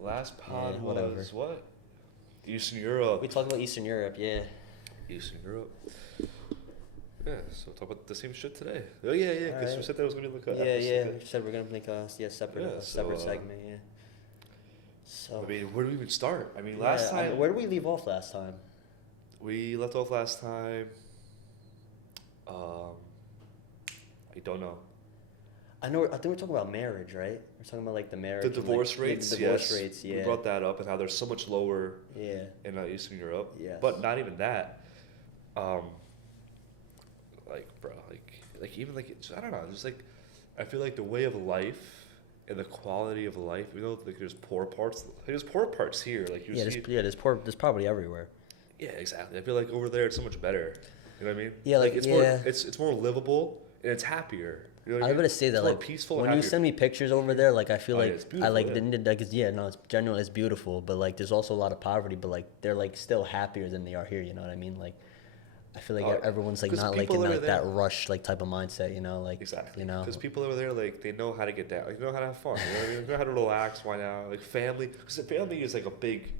Last pod Yeah, whatever. was what? Eastern Europe. We talked about Eastern Europe, yeah. Eastern Europe. Yeah, so talk about the same shit today. Oh yeah, yeah, because we Alright. said that was gonna be like a Yeah, yeah. episode. We said we're gonna make a separate Yeah, a so separate segment, yeah. So I mean, where do we even start? I mean, yeah, last time where did we leave off last time? we left off last time. Um, I don't know. I think we're talking about marriage, right? We're talking about like the marriage, The and, divorce like, rates, the divorce yes. rates, We yeah, brought that up and how they're so much lower yeah, in Eastern Europe. yes. But not even that. Um, like, bro, like even like I don't know, just like I feel like the way of life and the quality of life. You know, like there's poor parts. Like, there's poor parts here. Like you Yeah, see. there's poverty everywhere. Yeah, exactly. I feel like over there it's so much better. You know what I mean? Yeah, like, it's yeah. more it's more livable and it's happier. You know what I I was mean? gonna say that It's more like peaceful. when and you happier. send me pictures over there, like I feel Oh, yeah, like it's I beautiful, like yeah. like yeah, no, it's genuine, it's beautiful, but like there's also a lot of poverty, but like they're like still happier than they are here. You know what I mean? Like I feel like Oh, everyone's like 'cause not like people in over like that there- rush like type of mindset. You know, like Exactly. you know, Because people over there, like, they know how to get down. Like, they know how to have fun. You know what I mean? They know how to relax, wind out. Like, family. Because the family is, like, a big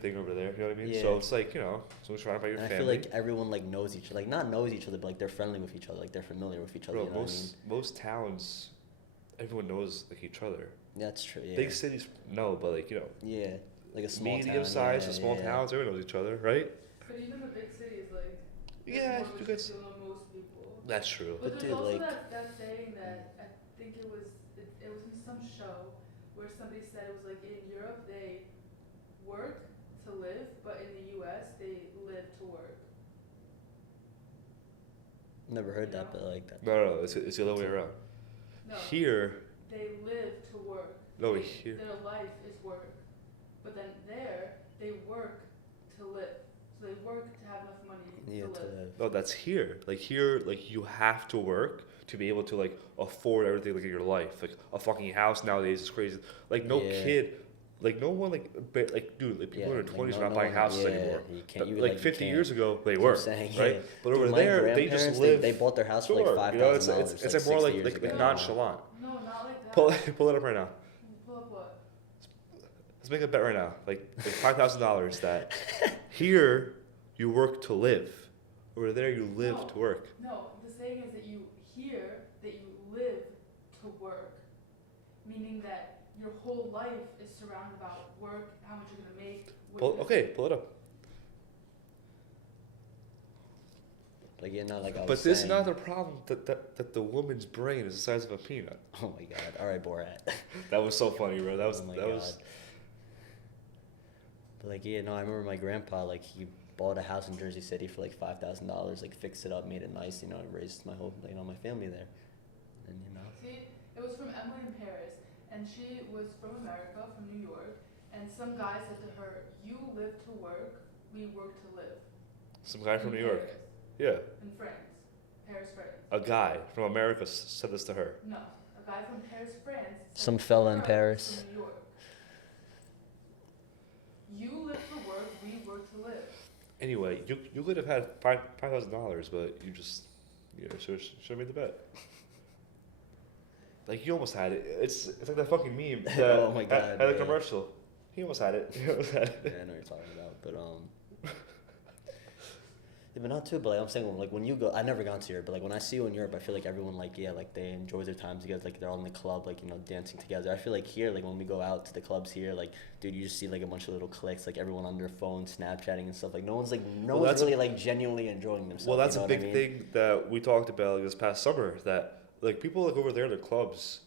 thing over there. You know what I mean? Yeah. So it's like, you know, so trying to find your and I family. feel like everyone like knows each other, like not knows each other, but like they're friendly with each other, like they're familiar with each other. Bro, You know what I mean? most towns, everyone knows, like, each other. That's true. Yeah. Big cities, no, but, like, you know, Yeah, like a small town. medium-sized yeah, to small yeah. towns, everyone knows each other, right? But even the big cities, like, Yeah, there's more you guys. people than most people. That's true. But But there's dude, also like- that saying that I think it was in some show where somebody said it was like in Europe they work to live, but in the U.S. they live to work. Never heard that, but like that. No, it's the other way around. No, Here, they live to work. no, They- here. Their life is work, but then there they work to live. So they work to have enough money Yeah, to to live. live. No, that's here. Like here, like you have to work to be able to like afford everything like in your life. Like a fucking house nowadays is crazy. Like no Yeah. kid, like no one like dude, like people in their like, 20s are no- not no buying one- houses yeah, anymore. You can't, But, you, like you 50 can't. years ago, they That's were, what I'm saying, right? yeah. But Dude, over my there, they just grandparents, live. They bought their house for like Sure, $5,000. you know, it's like more 60 like years like, ago. like No. nonchalant. No, not like that. Pull it up right now. Pull up what? Let's make a bet right now. Like $5,000 that here you work to live. Over there you live No. to work. No, the saying is that you hear that you live to work, meaning that your whole life is surrounded about work, how much you're gonna make. what you're gonna- Pull it up. Like yeah, not like I was But this is saying. not the problem that the woman's brain is the size of a peanut. Oh my god! All right, Borat. That was so funny, bro. That was Oh my that was. God. But like yeah, no, I remember my grandpa like he bought a house in Jersey City for like $5,000, like fixed it up, made it nice, you know, and raised my whole my family there, and you know. See, it was from Emily in Paris, and she was from America, from New York, and some guy said to her, "You live to work, we work to live." Some guy from In New York. Paris, Yeah, in France, Paris, France. a guy from America said this to her. No, a guy from Paris, France. said Some to fella in her Paris. from New York. You live to work, we work to live. Anyway, you could have had $5,000, but you just should have made the bet. Like you almost had it. It's like that fucking meme. That, Oh my God, At the yeah. commercial, he almost had it. He almost had Yeah, it. I know what you're talking about, but yeah, but not too. But like I'm saying, like when you go, I never gone to Europe, but like when I see you in Europe, I feel like everyone like yeah, like they enjoy their time together, like they're all in the club, like dancing together. I feel like here, like when we go out to the clubs here, like dude, you just see like a bunch of little cliques, like everyone on their phone, Snapchatting and stuff. Like no one's Well, one's that's really like genuinely enjoying themselves. Well, that's you know a what I big mean? thing that we talked about like, this past summer. That like people like over there in the clubs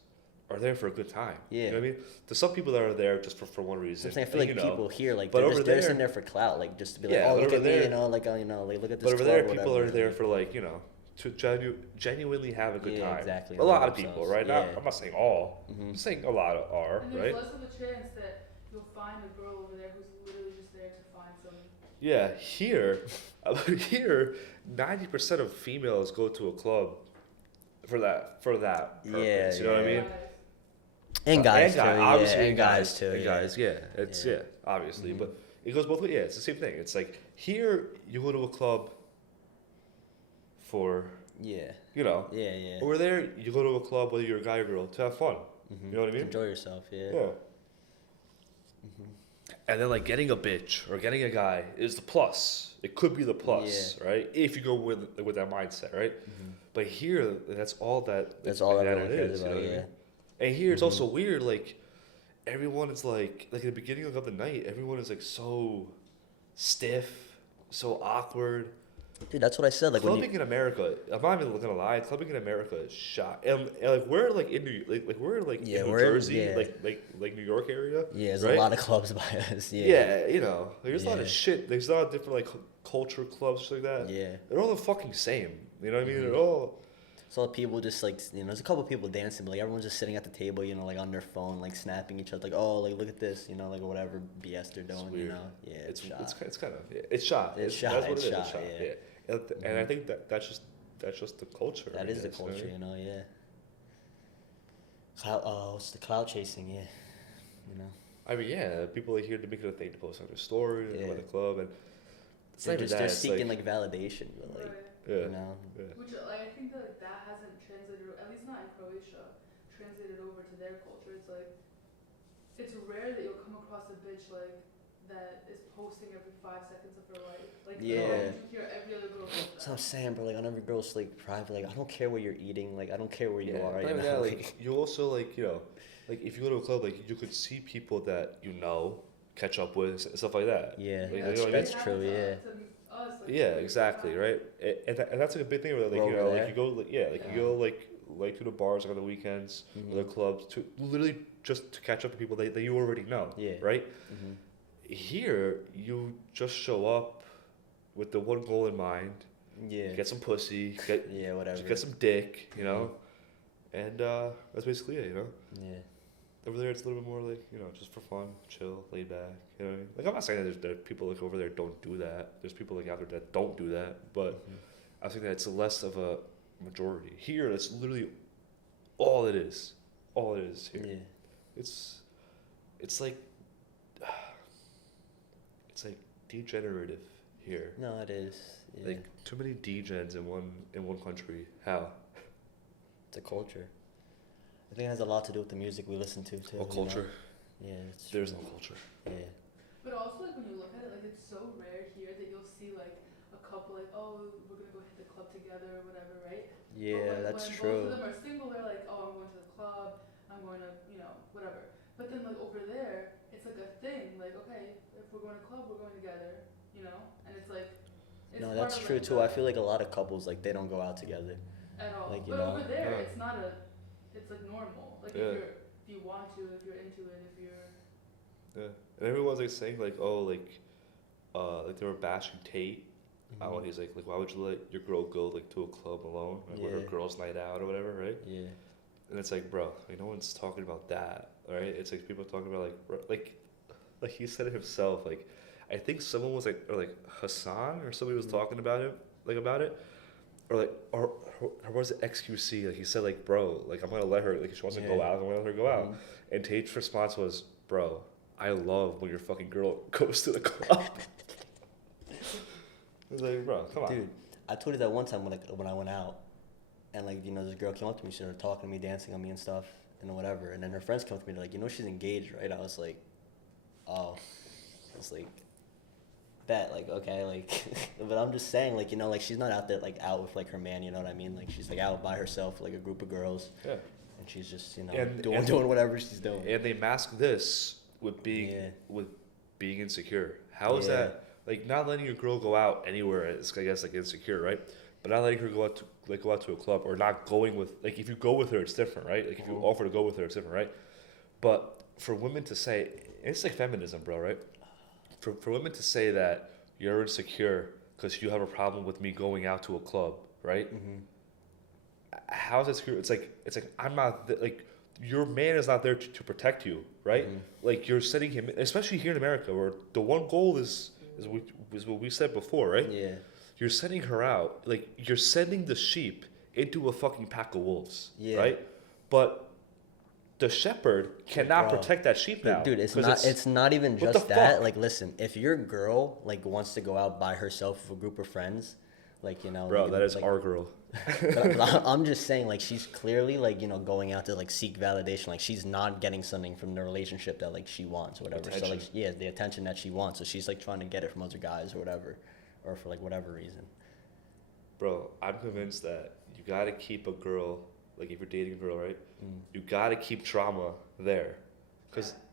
are there for a good time. Yeah. You know what I mean? There's some people that are there just for one So reason. I'm saying, I feel and, like you know, people here, like but they're, over just, they're just there- in there for clout, like just to be like, Yeah, oh but look over at me, there- like like look at this. But over club there, or people whatever. are there for like to genuinely have a good Yeah, time. exactly, A lot enjoy of people, themselves. right? Yeah. I'm not saying all. Mhm. I'm saying a lot are, And there's right? less of a chance that you'll find a girl over there who's literally just there to find some. Yeah, here, here, 90% of females go to a club for that purpose. Yeah, you know what I mean? And guys too, obviously, yeah, and guys too, and yeah. guys, yeah, it's Yeah. obviously, Mhm. but it goes both ways. Yeah, it's the same thing. It's like here you go to a club for Yeah, yeah. yeah. Over there you go to a club whether you're a guy or girl to have fun. Mhm. You know what I mean? Enjoy yourself, yeah. Yeah. And then like getting a bitch or getting a guy is the plus. It could be the plus, right? If you go with that mindset, right? But here, that's all that. That's all that everyone it cares is, you about. know what I Yeah. mean? And here it's also weird. Like everyone is like at the beginning of the night, everyone is like so stiff, so awkward. Dude, that's what I said. Like when Clubbing in America, I'm not even gonna lie. Clubbing in America is shot, and like we're like in like we're like Yeah, in New we're in- Jersey, yeah. like New York area. yeah, there's right? a lot of clubs by us. Yeah. Yeah, you know, there's a lot of Yeah. shit. There's a lot of different like culture clubs shit like that. Yeah. They're all the fucking same. You know what I mean? They're all. So people just like there's a couple people dancing, but like everyone's just sitting at the table, like on their phone, like snapping each other, like oh, like look at this, like whatever BS they're doing, weird. Yeah, It's shot. it's kind of it's shot. It's shot, That's what it's it is. shot, It's shot. yeah. Yeah. And I think that's just the culture. That I is the guess, you know what I culture, mean? yeah. What's the cloud chasing? Yeah, I mean, yeah, people are here to make it a thing to post on their story, Yeah. or the club, and it's they're not even just that. they're It's seeking like validation, but like Right. yeah. Yeah. Which like, I think that like, that hasn't translated, at least not in Croatia, translated over to their culture. It's like, it's rare that you'll come across a bitch like that is posting every 5 seconds of her life. Like, Yeah. you hear every other girl post that's what I'm that. saying, bro. Like on every girl's like private, like I don't care what you're eating, like I don't care where you Yeah, are, not even that, like you also like like if you go to a club, like you could see people that catch up with and stuff like that. Yeah, Like, you know that's what I mean? that's true, yeah. To us, like, Yeah, every exactly, time. right? And that's like a big thing where like We're over like there? you go like, yeah, like Yeah. you go like to the bars like on the weekends or the clubs to literally just to catch up with people that you already know. Yeah. Right? Here you just show up with the one goal in mind. Yeah, Get some pussy, get yeah, whatever. get some dick, and that's basically it, Yeah, Over there, it's a little bit more like, just for fun, chill, laid back, you know what I mean? Like, I'm not saying that there are people like over there don't do that. There's people like out there that don't do that, but I think that it's less of a majority. Here, that's literally all it is. All it is here. yeah. It's like, it's like degenerative here. No, it is. Yeah. Like, too many degens in one country. How? It's a culture. I think it has a lot to do with the music we listen to too. Oh, culture. Yeah, it's There's true. no culture. Yeah. But also, like, when you look at it, like, it's so rare here that you'll see, like, a couple, like, oh, we're gonna go hit the club together or whatever, right? Yeah, But that's when true. both of them are single, they're like, oh, I'm going to the club, I'm going to, whatever. But then, like, over there, it's like a thing, like, okay, if we're going to club, we're going together, And it's like, it's No, part that's of, true like, too. I feel like a lot of couples like they don't go out together. at all. like, you but know, over there, yeah. it's not it's like normal. Like, Yeah. if you want to, if you're into it, if you're, Yeah. And everyone's like saying like, oh, like they were bashing Tate. Oh, and he's like, why would you let your girl go like to a club alone, like with her Yeah. girls' night out or whatever, right? Yeah. And it's like, bro, like no one's talking about that, right? It's like people talking about like he said it himself. Like, I think someone was like, or like Hassan or somebody was talking about him, like about it, or was it XQC? Like he said, like, bro, like I'm gonna let her, like if she wants to go Yeah. out, I'm gonna let her go out. And Tate's response was, bro, I love when your fucking girl goes to the club. I was like, bro, come on. Dude, I told you that one time when I went out, and like this girl came up to me, she started talking to me, dancing on me and stuff, and whatever. And then her friends come up to me, they're like, she's engaged, right? I was like, oh, it's like that, like okay, like, but I'm just saying, like like she's not out there like out with like her man, you know what I mean? Like she's like out by herself, like a group of girls, Yeah. and she's just And- doing whatever she's doing. And they mask this with being Yeah. with being insecure. How is Yeah. that like not letting your girl go out anywhere is I guess like insecure, right? But not letting her go out to a club or not going with like if you go with her it's different, right? Like if you offer to go with her it's different, right? But for women to say it's like feminism, bro, right? For women to say that you're insecure because you have a problem with me going out to a club, right? How is that secure? It's like I'm not like your man is not there to protect you, right? Like you're setting him, especially here in America, where the one goal is what we said before, right? Yeah. You're sending her out, like you're sending the sheep into a fucking pack of wolves, Yeah. right? But the shepherd cannot Bro. protect that sheep now, Dude, it's 'cause not even what just the that. fuck? Like, listen, if your girl like wants to go out by herself with a group of friends, Like, you know, Bro, like, that is like, our girl. but I'm just saying, like, she's clearly, like, you know, going out to, like, seek validation. Like, she's not getting something from the relationship that, like, she wants or whatever. So, like, Attention. yeah, the attention that she wants. So she's, like, trying to get it from other guys or whatever, or for, like, whatever reason. Bro, I'm convinced that you gotta keep a girl, like if you're dating a girl, right? Mm. You gotta keep drama there.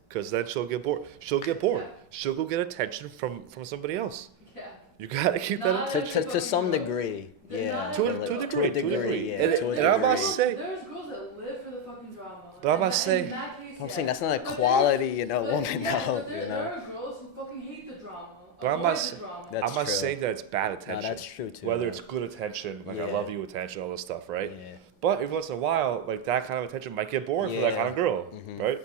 Cause then she'll get bored. She'll get bored. Yeah. She'll go get attention from somebody else. Yeah. You gotta keep that Not attention. To some degree, They're yeah. not To a like- degree. yeah. And- to a and I'm not degree. saying- There's girls that live for the fucking drama. But I'm not And saying- in that case, I'm yeah. saying that's not a But quality, you know, but woman, yeah, though, but there, you there know. are girls who fucking hate the drama. But I'm avoid not the s- drama. That's I'm not true. saying that it's bad No, attention. that's true too. Whether yeah. it's good attention, like I Yeah. love you attention, all this stuff, right? Yeah. But every once in a while, like that kind of attention might get boring for that Yeah. kind of girl, Mhm. right?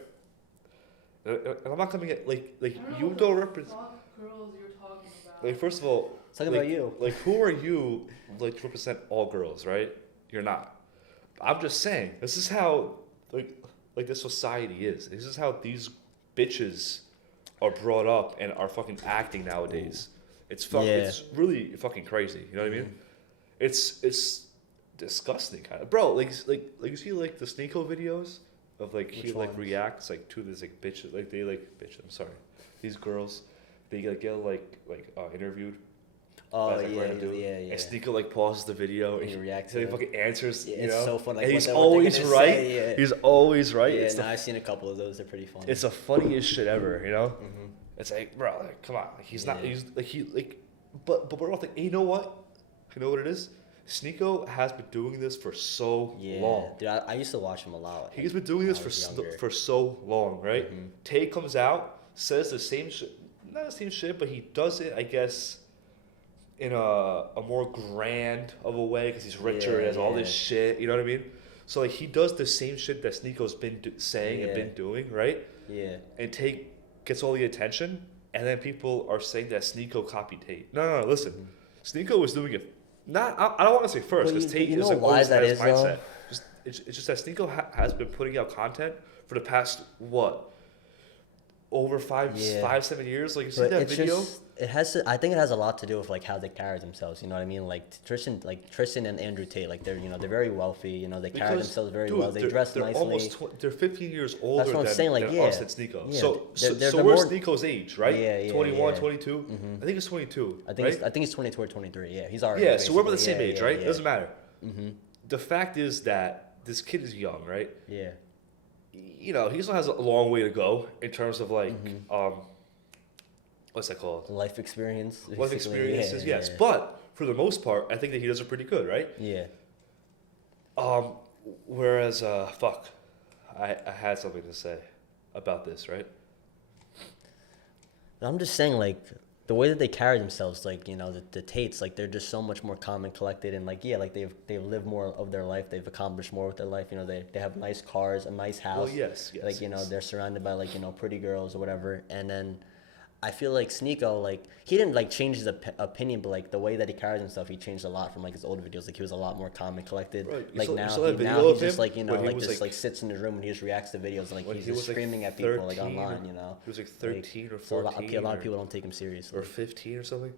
And I'm not coming at like I don't know you what don't the represent. fuck girls you're talking about. Like first of all, Talk like, about you. Like who are you, like to represent all girls, right? You're not. I'm just saying this is how like this society is. This is how these bitches are brought up and are fucking acting nowadays. It's Yeah. It's really fucking crazy. You know what I mean? Mhm. It's disgusting, kind of, bro. Like you see like the Sneeko videos of like he Which like ones? reacts like to this like bitches like they like bitch. I'm sorry, these girls they like get interviewed. Oh, by, like, yeah, random dude, yeah, yeah. And Sneeko like pauses the video And and he reacts he to it. fucking answers. Yeah, you it's know? so fun, like, and what he's they- what they always gonna right. say, yeah. He's always right. Yeah, it's no, the I've seen a couple of those. They're pretty funny. it's the funniest shit ever. You know. Mhm. It's like, bro, like, come on. Like, he's not. Yeah. He's like he like, but we're all thinking. You know what? You know what it is? Sneeko has been doing this for so Yeah, long. dude, I used to watch him a lot. He's been doing this when I was for younger. for so long, right? Mhm. Tay comes out, says the same shit, not the same shit, but he does it, I guess, in a more grand of a way because he's richer and has all this Yeah. shit. You know what I mean? So like he does the same shit that Sneeko's been saying and Yeah. been doing, right? Yeah. And Tay gets all the attention, and then people are saying that Sneeko copied Tate. No, listen. Sneeko was doing it. Not, I don't want to say first But because you- Tate you is know like why always that had his is, though? mindset. It's just that Sneeko has been putting out content for the past over 7 years. Like you see But that it's video. just I think it has a lot to do with like how they carry themselves. You know what I mean? Like Tristan and Andrew Tate, like they're very wealthy. You know, they carry Because, themselves very dude, well. They dress they're nicely. Almost they're 15 years older what I'm than, saying, like, than yeah. us and Sneeko. Yeah, So they're we're more- Sneeko's age, right? Yeah, yeah, 21, yeah. 22. Mhm. I think it's 22. I think he's 22 or 23. Yeah, he's already. Yeah, so we're about the same basically. age, right? Yeah, It doesn't matter. Mm-hmm. The fact is that this kid is young, right? Yeah. You know, he still has a long way to go in terms of like, Mm-hmm. what's that called? Life experience. Life basically. experiences, Yeah, yes. yeah. But for the most part, I think that he does it pretty good, right? Yeah. Whereas, I had something to say about this, right? I'm just saying, like, the way that they carry themselves, like, you know, the Tates, like, they're just so much more calm and collected, and like, yeah, like they've lived more of their life, they've accomplished more with their life. You know, they have nice cars, a nice house. Well, yes, Like, you know, yes. they're surrounded by, like, you know, pretty girls or whatever. And then I feel like Sneeko, like, he didn't like change his opinion, but like the way that he carries himself, he changed a lot from like his older videos. Like, he was a lot more calm and collected. Right. You Like saw- you now, saw that video now of he's just him like, you know, when he like was, just like- like sits in his room and he just reacts to videos and like When he's he just was, like, screaming at people like 13 online, you know. He was like 13 or So 14 a lot of or- people don't take him seriously. or 15 or something.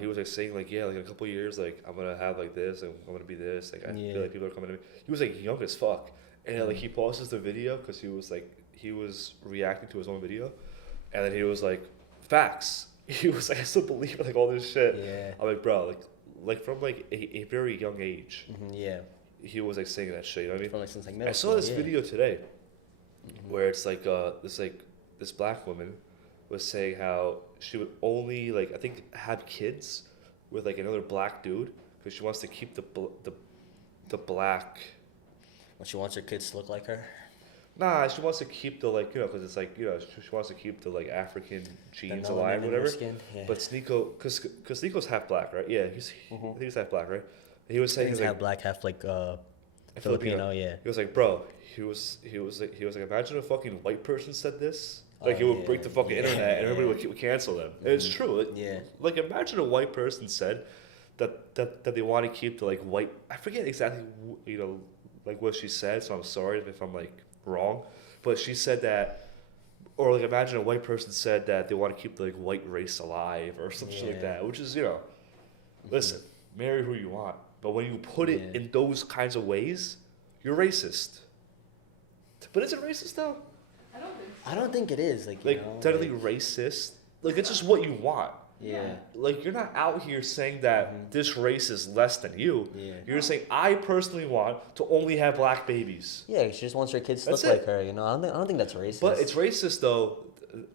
He was like saying like, yeah, like in a couple of years, like I'm gonna have like this and I'm gonna be this. Like I Yeah. feel like people are coming to me. He was like young as fuck, and like he pauses the video because he was reacting to his own video, and then he was like, facts. He was like, I still believe in like all this shit. Yeah. I'm like, bro, like from like a very young age, Yeah. he was like saying that shit. You know what I mean? From like since like I middle saw school, this yeah. video today where it's like this black woman was saying how she would only like I think have kids with like another black dude because she wants to keep the black. When she wants her kids to look like her. Nah, she wants to keep the like because it's like she wants to keep the like African genes The melanin alive, in her whatever. skin, yeah. But Sneeko, because Sneeko's half black, right? Yeah, I think he's half black, right? He was saying He's like, half black, half like Filipino, yeah. He was like, bro, he was like, imagine a fucking white person said this. Like, it would break the fucking internet and everybody would cancel them. And it's true. Like, Yeah. Like, imagine a white person said that they want to keep the, like, white... I forget exactly, like, what she said, so I'm sorry if I'm, like, wrong. But she said that... Or, like, imagine a white person said that they want to keep the, like, white race alive or some shit like Yeah. that. Which is, listen, marry who you want. But when you put it in those kinds of ways, you're racist. But is it racist though? I don't think so. I don't think it is. Like, you know, technically racist. Like, it's just what you want. Yeah. Like, you're not out here saying that this race is less than you. Yeah. You're just saying, I personally want to only have black babies. Yeah, she just wants her kids to That's look it. like her. You know, I don't think that's racist. But it's racist though.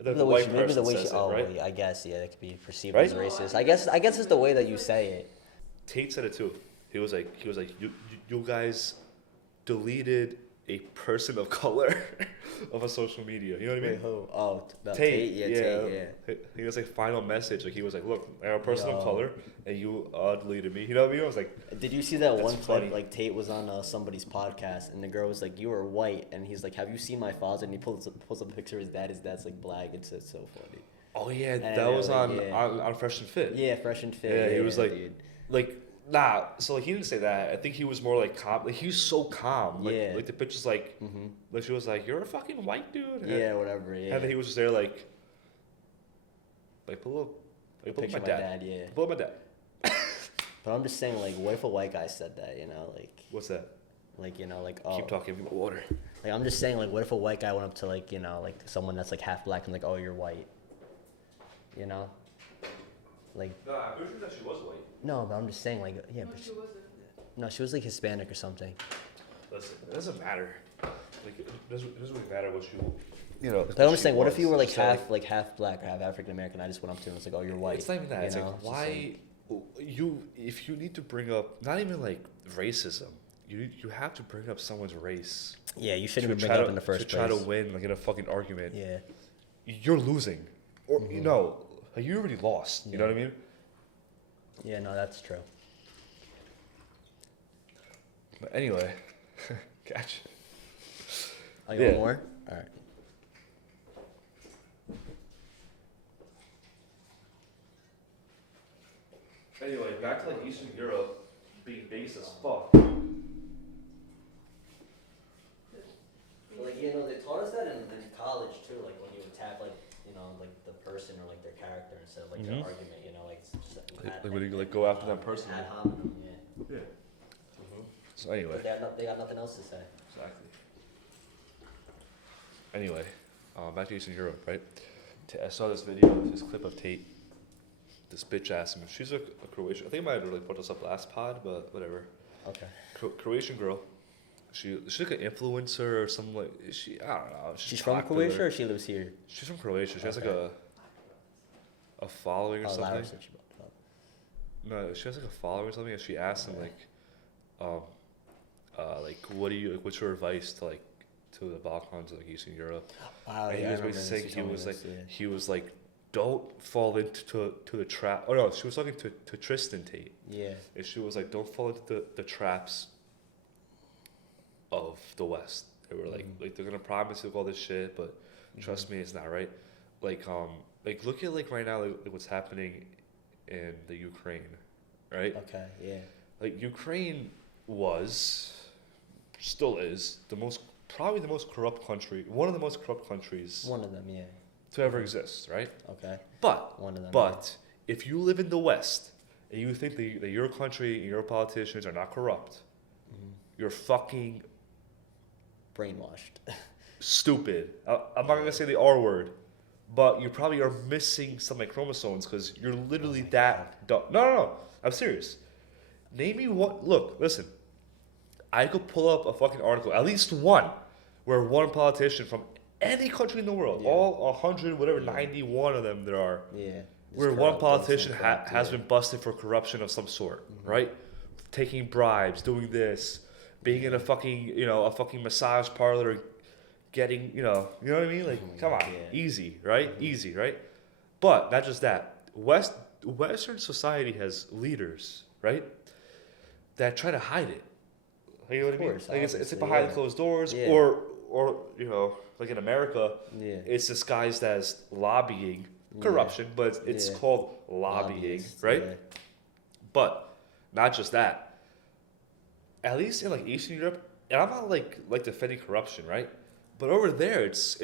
That the way white she, maybe the person way says she. it, Oh, right? I guess it could be perceived Right? as racist. I guess it's the way that you say it. Tate said it too. He was like, you guys deleted a person of color of a social media. You know what I mean? Wait, who? Oh, about Tate, Tate? Yeah, Tate, yeah. He was like final message. Like he was like, look, I'm a person Yo. of color, and you deleted me. You know what I mean? I was like, Did you see that That's one clip? funny. Like Tate was on somebody's podcast, and the girl was like, "You are white," and he's like, "Have you seen my father?" And he pulls up a picture of his dad. His dad's like black. It's so funny. oh yeah, And that was like, on Fresh and Fit. Yeah, fresh and fit. Yeah, he was like, dude. nah. So like he didn't say that. I think he was more like calm. Like he was so calm. Like, Yeah. like the bitch was like, Mhm. like she was like, you're a fucking white dude. And, Yeah, whatever. Yeah. And then he was just there like pull up my Picture my dad. dad. Yeah. Pull up my dad. But I'm just saying, like, what if a white guy said that? You know, What's that? oh, Keep talking. Give me water. like I'm just saying, like, what if a white guy went up to like, you know, like someone that's like half black and like, oh, you're white. You know, like, No, I'm pretty sure that she was white. no, but I'm just saying, like, yeah, No, but she wasn't. no, she was like Hispanic or something. Listen, it doesn't matter. Like it doesn't really matter what you know. But I'm just saying, what if you were like So, half black or half African American? I just went up to him and was like, oh, you're white. It's not even that. You It's know? like It's just why if you need to bring up not even like racism, you have to bring up someone's race. yeah, you shouldn't to even bring try it up to- in the first to place. try to win like in a fucking argument. Yeah. You're losing, or you know, like you already lost. You know Yeah. what I mean? Yeah, no, that's true. But anyway, catch. Oh, you Yeah. want more? All right. Anyway, back to like Eastern Europe being base as fuck. Like, you know, they taught us that in college too. Like when you attack, like, you know, like the person or like their character instead of like their Mhm. argument. You know, like it's just Like when you like go after that person. ad hominem. Yeah. Yeah. So anyway. But they got nothing else to say. Exactly. Anyway, back to Eastern Europe, right? I saw this video, this clip of Tate. This bitch asked him. She's a Croatian. I think I might have like brought this up last pod, but whatever. Okay. Croatian girl. She's like an influencer or something like. I don't know. She's from popular. Croatia or she lives here? She's from Croatia. She has like Okay. a following or Oh, Lara something. said she brought it up. No, she has like a following or something, and she asked him like what do you like? What's your advice to like to the Balkans, like Eastern Europe? Wow, And he yeah, was I remember basically saying this. You told me this, yeah. he was like, don't fall into the trap. Oh no, she was talking to Tristan Tate, Yeah. and she was like, don't fall into the traps of the West. They were like they're gonna promise you all this shit, but trust me, it's not right. Like look at like right now like what's happening in the Ukraine, right? Okay. Yeah. Like Ukraine still is probably the most corrupt country, one of the most corrupt countries One of them. Yeah. to ever exist, right? Okay. But One of them. but if you live in the West and you think that your country and your politicians are not corrupt, you're fucking Brainwashed. stupid. I'm not gonna say the R word, but you probably are missing some like chromosomes because you're literally that dumb. No, I'm serious. Name me one. Look, listen. I could pull up a fucking article, at least one, where one politician from any country in the world, Yeah. all 100, whatever, 91 of them there are, Yeah. where one politician has been busted for corruption of some sort, right? Taking bribes, doing this, being in a fucking massage parlor, getting, you know what I mean? Like, come on, Yeah. easy, right? Easy, right? But not just that. Western society has leaders, right? That try to hide it. You know what Of I mean? course, Like it's obviously, behind yeah. closed doors, Yeah. or like in America, Yeah. it's disguised as lobbying corruption, but it's Yeah. called lobbying, Lobbyists, right? yeah. But not just that. At least in like Eastern Europe, and I'm not like defending corruption, right? But over there, it's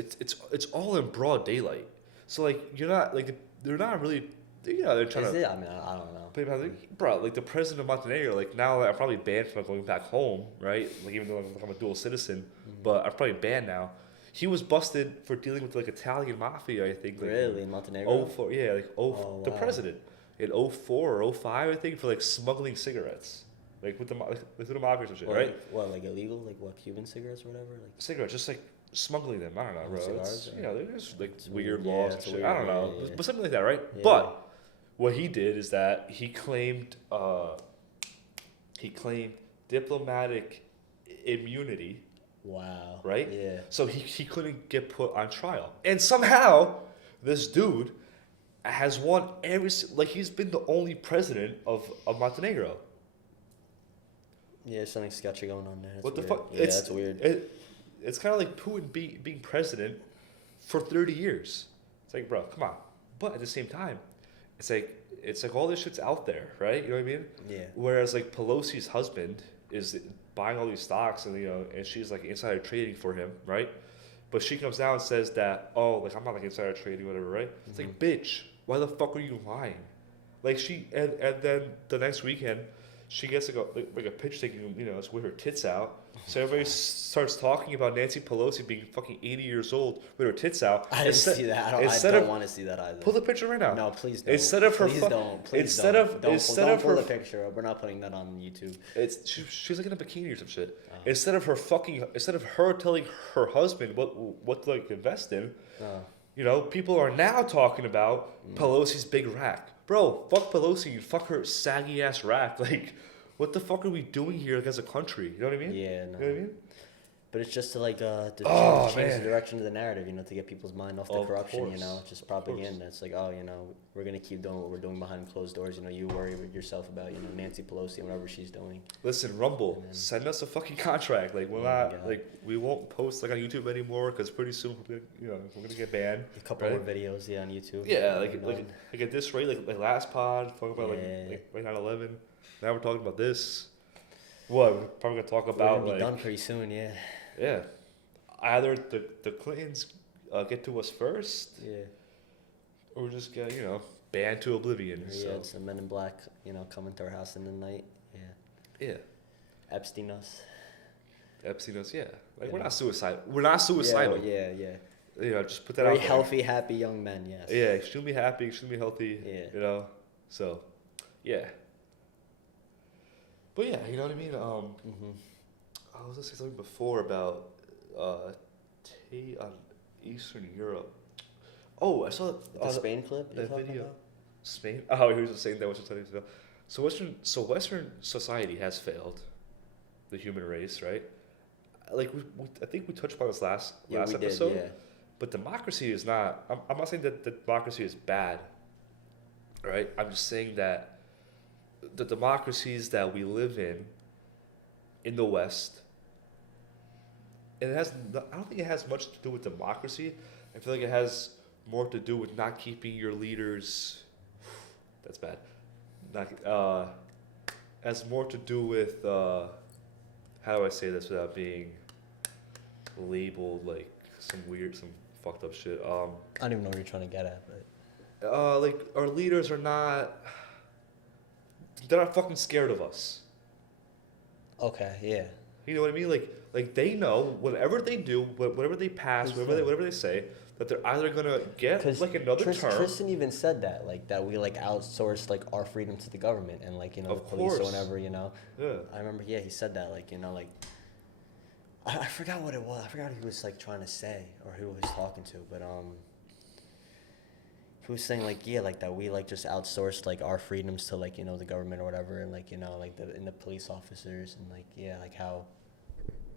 all in broad daylight. So like you're not like they're not really You know, they're trying Is to. it? I mean, I don't know. Bro, like the president of Montenegro, like now I'm probably banned from going back home, right? Like even though I'm a dual citizen, but I'm probably banned now. He was busted for dealing with like Italian mafia, I think. Like, Really, in Montenegro? Oh four, yeah, like Oh, the wow. president in 04 or 05, I think, for like smuggling cigarettes, like with the with the mafia or some shit, Or right? like, what, like illegal? Like what, Cuban cigarettes or whatever? Like Cigarettes, just like smuggling them. I don't know, Oh, bro. cigars, It's, or- you know, there's like It's weird weird. Yeah, laws and it's shit. weird. I don't Yeah, know, yeah. but something like that, right? Yeah. But what he did is that he claimed diplomatic immunity, wow. right? Yeah. So he couldn't get put on trial, and somehow this dude has won like he's been the only president of Montenegro. Yeah, something sketchy going on there. That's What the weird. fuck? Yeah, that's weird. It's kind of like Putin being president for 30 years. It's like, bro, come on. But at the same time, it's like all this shit's out there, right? You know what I mean? Yeah. Whereas like Pelosi's husband is buying all these stocks, and and she's like insider trading for him, right? But she comes down and says that, oh, like I'm not like insider trading, whatever, right? It's like, bitch, why the fuck are you lying? Like and then the next weekend, she gets like a pitch taken, with her tits out. So everybody starts talking about Nancy Pelosi being fucking 80 years old with her tits out. I didn't see that. I don't want to see that either. Pull the picture right now. No, please don't. Instead of her, please don't. Please instead don't. of Don't instead of pull her, the picture up. We're not putting that on YouTube. she's like in a bikini or some shit. Oh. Instead of her telling her husband what to like invest in, Oh. People are now talking about Pelosi's big rack. Bro, fuck Pelosi, fuck her saggy ass rack. Like, what the fuck are we doing here like, as a country? You know what I mean? Yeah, no. You know what I mean? But it's just to like to Oh, change man. the direction of the narrative, to get people's mind off the Of corruption, course. just propaganda. It's like, we're gonna keep doing what we're doing behind closed doors. You worry yourself about Nancy Pelosi and whatever she's doing. Listen, Rumble, And then- send us a fucking contract. Like, we're Oh my not, God. like, we won't post, like, on YouTube anymore, because pretty soon, we're gonna get banned. A couple Right? more videos, yeah, on YouTube. Yeah, like at this rate, like last pod, talking about, Yeah. like 9/11. Now we're talking about this. What, we're probably gonna talk We're about, gonna be like, done pretty soon, yeah. yeah. Either the Clintons get to us first, Yeah. or we just get, banned to oblivion. Yeah, So, it's the Men in Black, coming to our house in the night. Yeah. yeah. Epstein us. Epstein us, yeah. Like, Yeah. we're not suicidal. We're not suicidal. Yeah, yeah. Just put that Very out there. healthy, happy young men, yes. Yeah, extremely happy, extremely healthy. Yeah. So, yeah. But yeah, you know what I mean. Mm-hmm. I was gonna say something before about tea on Eastern Europe. Oh, I saw The Spain clip you're that talking video. about? Spain. Oh, he was just saying that was just so Western society has failed, the human race, right? Like I think we touched upon this last we episode. did, yeah. But democracy is not. I'm not saying that democracy is bad. Right. I'm just saying that the democracies that we live in the West, and I don't think it has much to do with democracy. I feel like it has more to do with not keeping your leaders. That's bad. Has more to do with how do I say this without being labeled like some fucked up shit. I don't even know what you're trying to get at, but Like our leaders are not. They're not fucking scared of us. okay, yeah. You know what I mean? Like they know whatever they do, whatever they pass, whatever they say, that they're either gonna get like another term. Tristan even said that, like that we like outsource like our freedom to the government and like the Of police or course. whatever. Yeah. I remember, yeah, he said that, like like I forgot what it was. I forgot what he was like trying to say or who he was talking to, but he was saying like like that we like just outsourced like our freedoms to like the government or whatever, and like like the police officers and like like how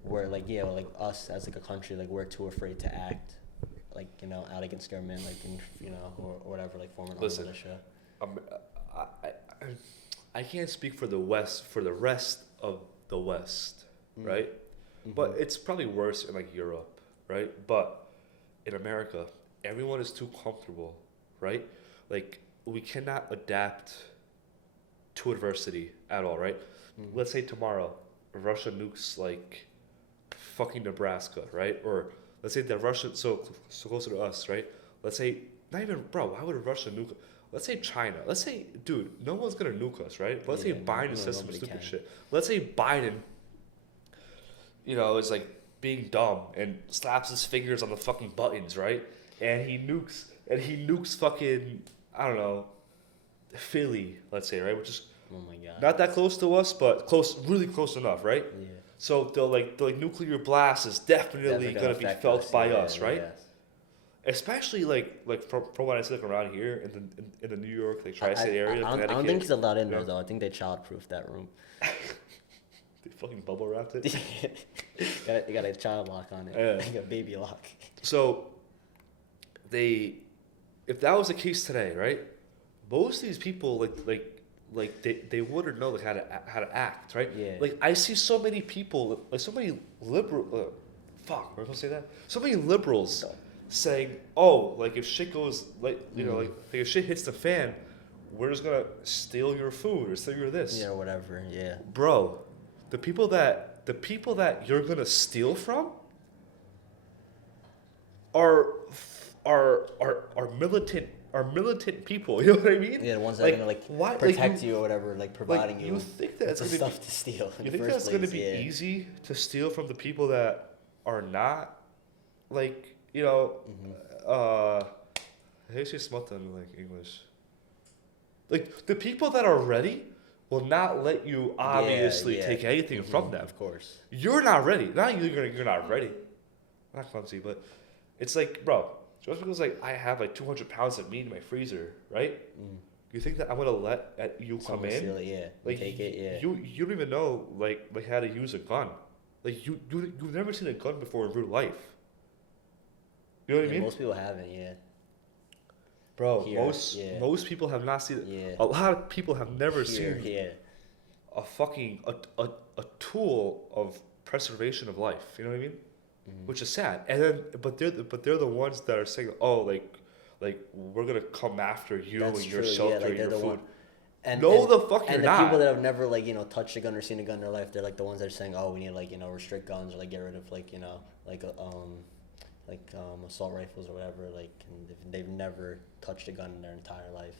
we're like like us as like a country, like we're too afraid to act like out against government, like in or whatever, like forming our Listen, militia. I can't speak for the West, for the rest of the West, right? Mm-hmm. But it's probably worse in like Europe, right? But in America, everyone is too comfortable, right? Like we cannot adapt to adversity at all, right? Mm-hmm. Let's say tomorrow Russia nukes like fucking Nebraska, right? Or let's say that Russia so closer to us, right? Let's say not even, bro. Why would Russia nuke let's say China. Let's say, dude, no one's gonna nuke us, right? But let's say Yeah, Biden no, says some nobody stupid can. shit. Let's say Biden, is like being dumb and slaps his fingers on the fucking buttons, right? And he nukes fucking, I don't know, Philly, let's say, right? Which is Oh my god. not that close to us, but close, really close enough, right? Yeah. So the nuclear blast is definitely gonna be affect felt by yeah, us, right? yeah. Especially like from what I see like around here in the New York like tri-state area, I don't Connecticut. think he's allowed in there Yeah. though. I think they childproof that room. They fucking bubble wrapped it. You got a child lock on it. Yeah. Like a baby lock. So if that was the case today, right? Most of these people like they wouldn't know like how to act, right? Yeah. Like I see so many people, like so many liberal, fuck, we're supposed to say that. So many liberals saying, oh, like if shit goes like like if shit hits the fan, we're just gonna steal your food or steal your this. Yeah, or whatever. Yeah. Bro, the people that you're gonna steal from are militant people. You know what I mean? Yeah, the ones that Like, are gonna like why- like, protect you- you or whatever, like providing you think that it's the gonna stuff be, to steal. in you the think first that's gonna place, be yeah. easy to steal from the people that are not like how do you say smut in like English? Like the people that are ready will not let you obviously yeah. take anything from them. Of course. You're not ready. Not you're not ready. Not clumsy, but it's like, bro, just because like I have like 200 pounds of meat in my freezer, right? You think that I'm gonna let you come Someone in? steal it, yeah. Like Take it, yeah. You don't even know like how to use a gun. Like you've never seen a gun before in real life. You know what I Yeah, mean? most people haven't, yeah. Bro, Here, yeah. most people have not seen it. Yeah. A lot of people have never Here, seen yeah. a fucking a tool of preservation of life. You know what I mean? Which is sad. And then but they're the ones that are saying, oh, like we're gonna come after you That's and your true, yeah, shelter like and they're your the food. one. No, the fuck you're and the not. people that have never like touched a gun or seen a gun in their life, they're like the ones that are saying, oh, we need like restrict guns or like get rid of like assault rifles or whatever. Like and they've never touched a gun in their entire life.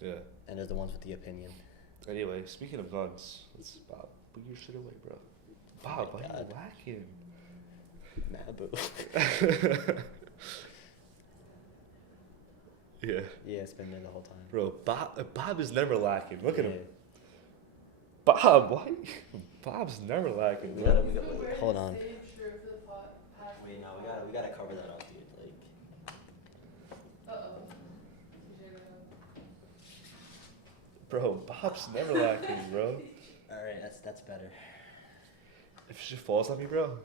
Yeah. And they're the ones with the opinion. Anyway, speaking of guns, let's Bob, put your shit away, bro. Bob, why are you whacking? Malibu. Yeah. Yeah, it's been there the whole time. Bro, Bob is never lacking. Look at Yeah. him. Bob, why? Bob's never lacking. We bro. gotta- You've been wearing hold the on. same shirt for the past Wait, no, we gotta cover that up, dude. Like, Uh-oh. Bro, Bob's never lacking, bro. all right, that's better. If shit falls on me, bro.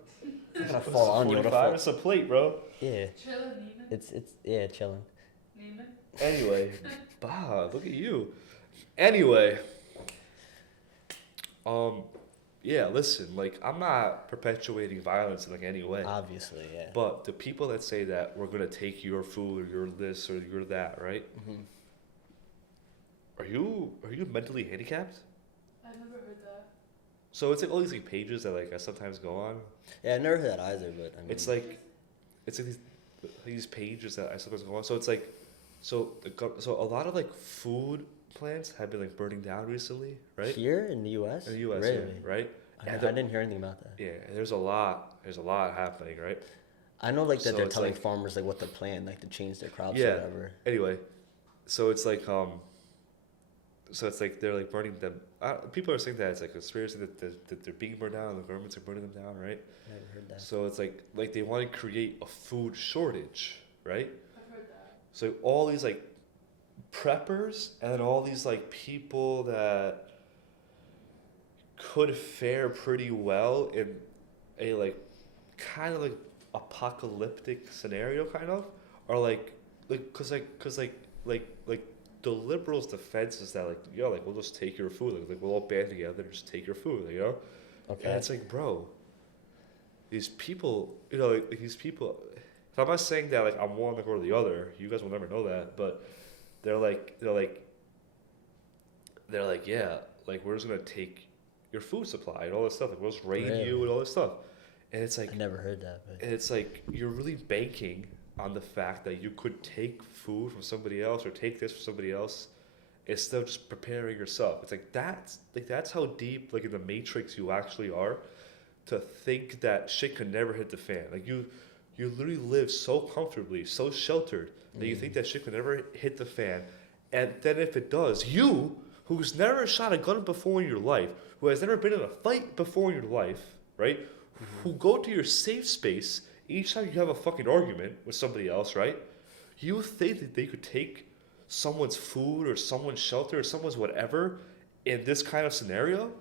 It's gonna fall on you. It'll 45, fall. it's a plate, bro. Yeah, Chillin', Neiman? it's chilling. Neiman? Anyway, Bob, look at you. Anyway, yeah, listen, like I'm not perpetuating violence in like any way. Obviously, yeah. But the people that say that we're gonna take your food or your this or your that, right? Mhm. Are you mentally handicapped? I've never heard that. So it's like all these like pages that like I sometimes go on. Yeah, I've never heard that either, but I mean, It's like these pages that I sometimes go on. So it's like so a lot of like food plants have been like burning down recently, right? here in the U.S. In the U.S., really? yeah, right? I And didn't hear anything about that. yeah, and there's a lot happening, right? I know like that So they're it's telling like- farmers like what to plant, like to change their crops Yeah. or whatever. Anyway, so it's like so it's like they're like burning them. People are saying that it's like a conspiracy that they're being burned down, the governments are burning them down, right? I never heard that. So it's like they want to create a food shortage, right? I've heard that. So all these like preppers and then all these like people that could fare pretty well in a like kind of like apocalyptic scenario kind of are like cause the liberals' defense is that like like we'll just take your food, like we'll all band together and just take your food, you know? Okay. And it's like, bro, these people, like these people. If I'm not saying that like I'm one or the other, you guys will never know that. But they're like, yeah, like we're just gonna take your food supply and all this stuff. Like we'll just raid Really? you and all this stuff. And it's like, I never heard that, but and it's like you're really banking on the fact that you could take food from somebody else or take this from somebody else instead of just preparing yourself. It's that's how deep like in the matrix you actually are to think that shit could never hit the fan. Like you literally live so comfortably, so sheltered that you think that shit could never hit the fan. And then if it does, you who's never shot a gun before in your life, who has never been in a fight before in your life, right? Who go to your safe space each time you have a fucking argument with somebody else, right? You think that they could take someone's food or someone's shelter or someone's whatever in this kind of scenario?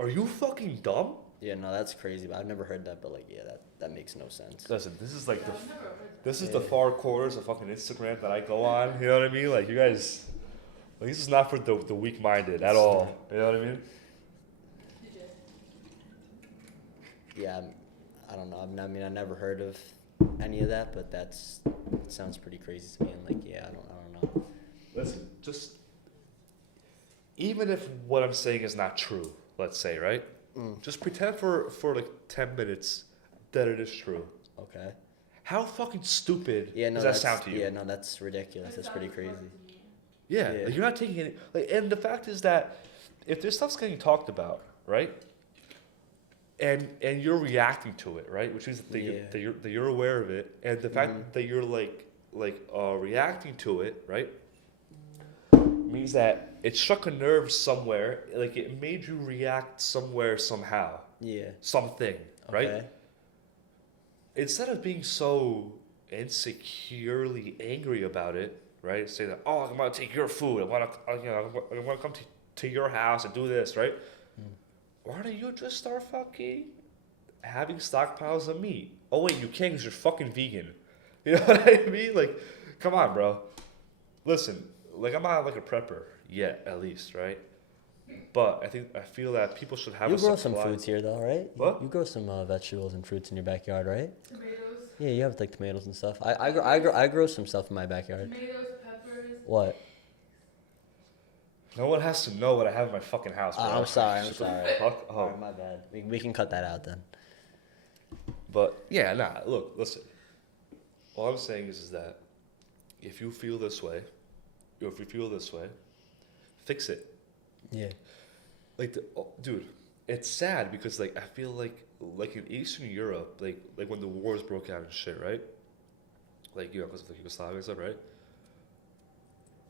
Are you fucking dumb? Yeah, no, that's crazy. But I've never heard that, but like, yeah, that makes no sense. Listen, this is like Yeah, I've never heard that. this is the far corners of fucking Instagram that I go on. You know what I mean? Like you guys, like, this is not for the weak-minded at all. You know what I mean? DJ. Yeah, I don't know. I mean, I never heard of any of that, but it sounds pretty crazy to me. And like, yeah, I don't know. Listen, just even if what I'm saying is not true, let's say, right? Just pretend for like 10 minutes that it is true. Okay. How fucking stupid Yeah, no, does that that's, sound to you? Yeah, no, that's ridiculous. That's pretty crazy. Yeah, Yeah. like you're not taking it. Like, and the fact is that if this stuff's getting talked about, right, and you're reacting to it, right, which means that, Yeah. that you're aware of it, and the fact that you're reacting to it, right, means that it struck a nerve somewhere. Like it made you react somewhere somehow, Yeah. something, right? Okay. Instead of being so insecurely angry about it, right? Say that, oh, I'm gonna take your food. I'm gonna come to your house and do this, right? Why don't you just start fucking having stockpiles of meat? Oh wait, you can't because you're fucking vegan. You know what I mean? Like, come on, bro. Listen, like I'm not like a prepper yet, at least, right? But I feel that people should have You a grow supply. some fruits here, though, right? What? You grow some vegetables and fruits in your backyard, right? Tomatoes. Yeah, you have like tomatoes and stuff. I grow some stuff in my backyard. Tomatoes, peppers. What? No one has to know what I have in my fucking house, bro. I'm sorry. Shut the fuck up. Alright, my bad. We can cut that out then. But yeah, nah. Look, listen. All I'm saying is that if you feel this way, fix it. Yeah. Like, dude, it's sad because like I feel like in Eastern Europe, like when the wars broke out and shit, right? Like because of like Yugoslavia and stuff, right?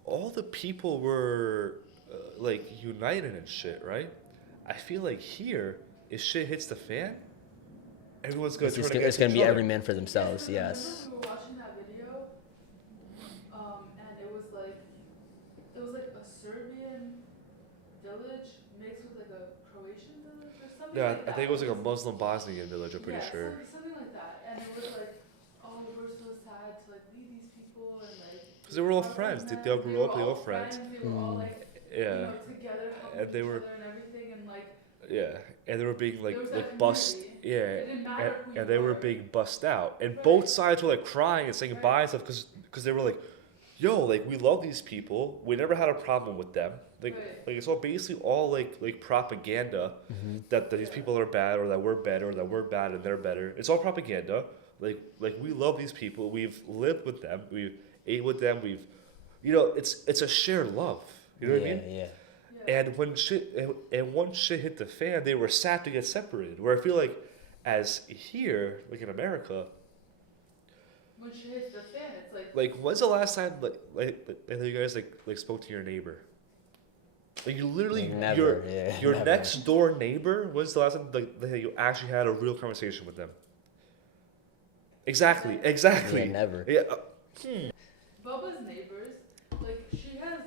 All the people were like united and shit, right? I feel like here, if shit hits the fan, everyone's gonna turn against It's gonna each be other. every man for themselves. Yeah, 'cause Yes. I remember we were watching that video, and it was like a Serbian village mixed with like a Croatian village or something Yeah, like I that. think it was like a Muslim Bosnian village. I'm pretty Yeah, sure. something like that. And it was like, oh, we're so sad to like leave these people and like. Because they were all love friends. them. They all grew up. They were all friends. They were all like, Yeah, together helping And they each were- other and everything and like. yeah, and they were being There was that like bust. community. Yeah, It didn't matter who you and they were were. being bust out, and Right. both sides were like crying and saying Right. goodbye and stuff because they were like, yo, like we love these people. We never had a problem with them. Like Right. like it's all basically all like propaganda that these people are bad or that we're better or that we're bad and they're better. It's all propaganda. Like we love these people. We've lived with them. We've ate with them. We've, it's a shared love. You know what I mean? Yeah. Yeah. And when once shit hit the fan, they were sad to get separated. Where I feel like, as here, like in America, When shit hits the fan, it's like. like when's the last time like you guys like spoke to your neighbor? Like you literally Like never, your never. next door neighbor. When's the last time that you actually had a real conversation with them? Exactly. Yeah, never. Yeah. Bubba's neighbors, like she has,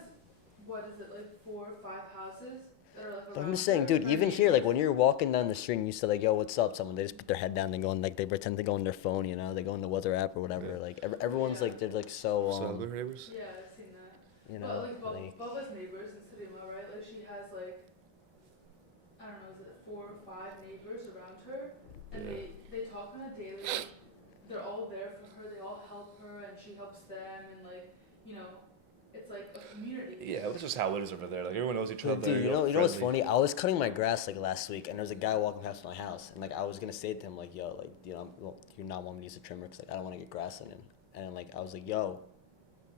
what is it, like 4 or 5 houses that are like. But I'm around just saying, her. dude, Her even here, like neighbors- when you're walking down the street and you say like, yo, what's up? Someone, they just put their head down and go and like they pretend to go on their phone, they go on the WhatsApp or whatever. Yeah. Like everyone's like, they're like so, So other neighbors. Yeah, I've seen that. you But know, like like, Bubba's neighbors in Sedima, right? Like she has like, I don't know, is it 4 or 5 neighbors around her, and Yeah. they talk on a daily. They're all there for her. They all help her, and she helps them, and like, it's like a community. Yeah, that's just how it is over there. Like everyone knows each other. Dude, you know what's funny? I was cutting my grass like last week, and there was a guy walking past my house, and like I was gonna say to him like, "Yo, like well, you not want me to use a trimmer because like I don't want to get grass in him." And then, like I was like, "Yo,"